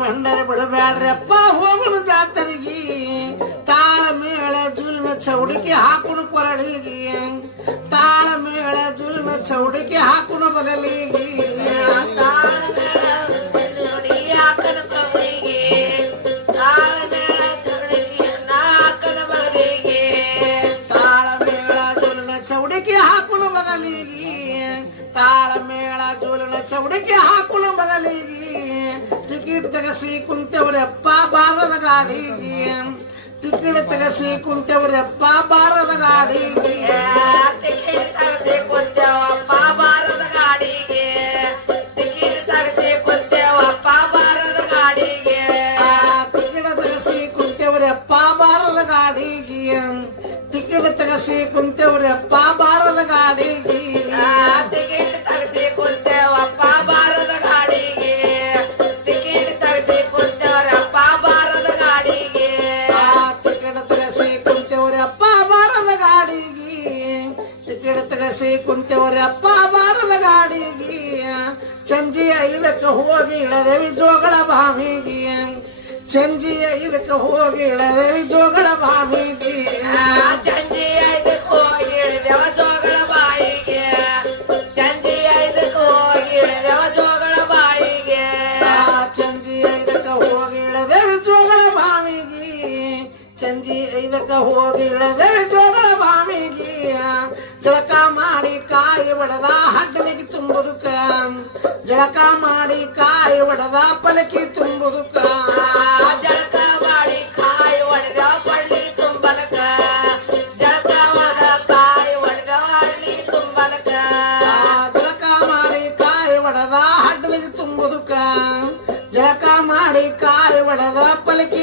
ಭಂಡಾರ ಬಿಡಬ್ಯಾಡ್ರಿ ಅಪ್ಪ ಹೋಗುನು ಜಾತರಿಗೆ. ತಾಳ ಮೇಳ ಜುಲಿನ ಚೌಡಿಕೆ ಹಾಕುನು ಕೊರಳಿಗೆ. ತಾಳ ಮೇಳ ಜುಲಿನ ಚೌಡಿಕೆ ಹಾಕುನು ಬದಲಿಗಿ. ತಾಳ ಮೇಳ ಜೋಲಿನ ಚೌಡಿಕೆ ಹಾಕುನು ಬಗಲಿಗೆ ತಾಳ ಮೇಳ ಜೋಲಿನ ಚೌಡಿಕೆ ಹಾಕುನು ಬಗಲಿಗೆ ಟಿಕೆಟ್ ತೆಗಸಿ ಕುಂತವ್ರಪ್ಪ ಬಾರದ ಗಾಡಿಗೆ ಟಿಕೆಟ್ ತೆಗಸಿ ಕುಂತವ್ರಪ್ಪ ಬಾರದ ಗಾಡಿಗೆ ಆ ಟಿಕೆಟ್ ತೆಗಸಿ ಕುಂತವ್ರಪ್ಪ ಬಾರದ ಗಾಡಿಗೆ ಟಿಕೆಟ್ ತೆಗಸಿ ಕುಂತವ್ರಪ್ಪ ಬಾರದ ಗಾಡಿಗೆ ಕುಂತವ್ರಪ್ಪ ಬಾರದ ಗಾಡಿಗೆ ಚಂಜಿ ಐದಕ್ಕೆ ಹೋಗಿ ಇಳದೇವಿ ಜೋಗಳ ಬಾವಿಗೆ ಚಂಜಿ ಐದಕ್ಕೆ ಹೋಗಿ ಇಳದೇವಿ ಜೋಗಳ ಬಾವಿಗೆ ಸಂಜೆ ಐದಕ್ಕೆ ಹೋಗಿ ಇಳಿದೆವ ಜೋಗಳ ಬಾಯಿಗೆ ಸಂಜೆ ಐದಕ್ಕೆ ಹೋಗಿ ಇಳಿದೆವ ಜೋಗಳ ಬಾಯಿಗೆ ಆ ಚಂಜಿ ಐದಕ್ಕೆ ಹೋಗಿ ಇಳದೇವಿ ಜೋಗಳ ಬಾವಿಗೆ ಚಂಜಿ ಐದಕ್ಕೆ ಹೋಗಿ ಇಳದೇವಿ ಜೋಗಳ ಬಾವಿಗೆ ಜಳಕ ಮಾಡಿ ಕಾಯಿ ಒಡದ ಹಡ್ಡಲಿಗೆ ತುಂಬುದಕ್ಕ ಜಳಕ ಮಾಡಿ ಕಾಯಿ ಒಡದ ಪಲಕಿ ತುಂಬುದಕ್ಕ ಜಳಕ ಮಾಡಿ ಕಾಯಿ ಒಡೆದ ಪಳ್ಳಿ ತುಂಬಲಕ? ಜಳಕ ಒಡೆದ ಕಾಯಿ ಒಡೆದ ಹಳ್ಳಿ ತುಂಬಲಕ? ಆ ಜಳಕ ಮಾಡಿ ಕಾಯಿ ಒಡದ ಹಡ್ಲಿಗೆ ತುಂಬುದಕ್ಕ ಜಳಕ ಮಾಡಿ ಕಾಯಿ ಒಡೆದ ಪಲಕಿ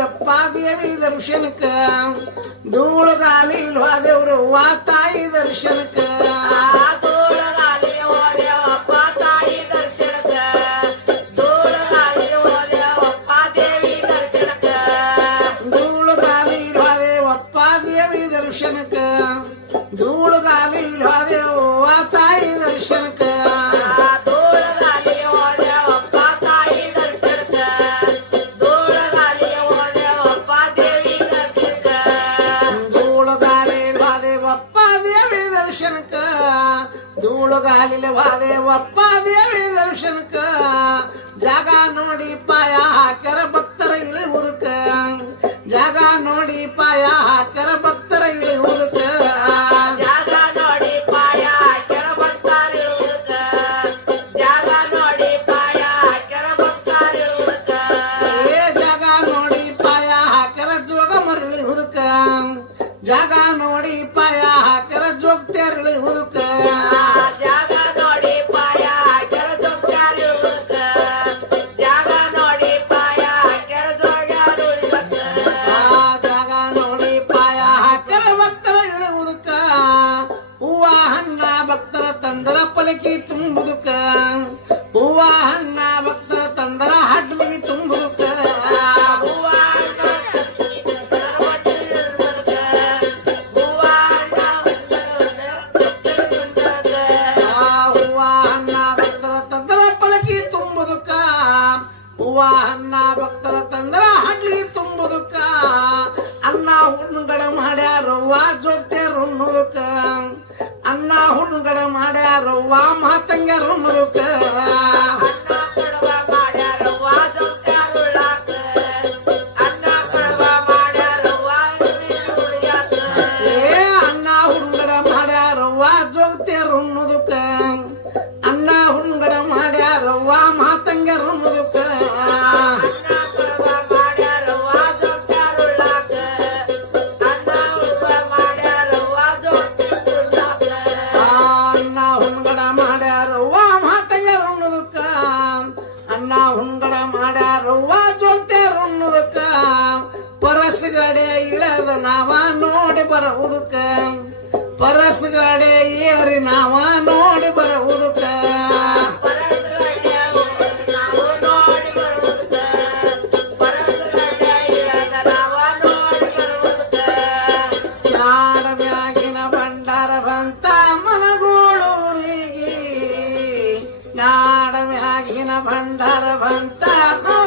ಇಲ್ವಾದೇವ್ರಪ್ಪ ದೇವಿ ದರ್ಶನಕ್ಕ. ಧೂಳುಗಾಲಿ ಇಲ್ವಾದೇವ್ರು ವಾ ತಾಯಿ ದರ್ಶನಕ್ಕ. ಧೂಳುಗಾಲಿಲ ವಾದೇವಪ್ಪ ದೇವಿ ದರ್ಶನಕ್ಕ ಜಾಗ ನೋಡಿ ಪಾಯ ಹಾಕ್ಯಾರ ಭಕ್ತರ ಇಳಿಯುವುದಕ್ಕ ಜಾಗ ನೋಡಿ ಪಾಯ ಹಾಕ್ಯಾರ ಭಕ್ತರ ಇಳುವುದಕ್ಕ ಹೂವ ಹಣ್ಣ ಭಕ್ತರ ತಂದರ ಪಲಕಿ ತುಂಬುದಕ್ಕ ಹೂವ ಹಣ್ಣ ಅವ್ವ ಜೋಗ್ತೆ ರುಣ್ಣುದಕ್ಕ ಅನ್ನ ಹುಡುಗರ ಮಾಡ್ಯಾರವ್ವ ಮಾತಂಗ್ಯಾರ ರುಣ್ಣುದಕ್ಕ ಬಂದ ಉಂದರ ಮಾಡಾರವ್ವ ಜೊತೆ ಉಣ್ಣುದಕ್ಕ ಪರಸ್ಗಡೆ ಇಳದ ನಾವ ನೋಡಿ ಬರುವುದಕ್ಕ ಪರಸ್ಗಡೆ ಏರಿ ನಾವ ನೋಡಿ ಬರುವುದಕ್ಕ भंडार भंता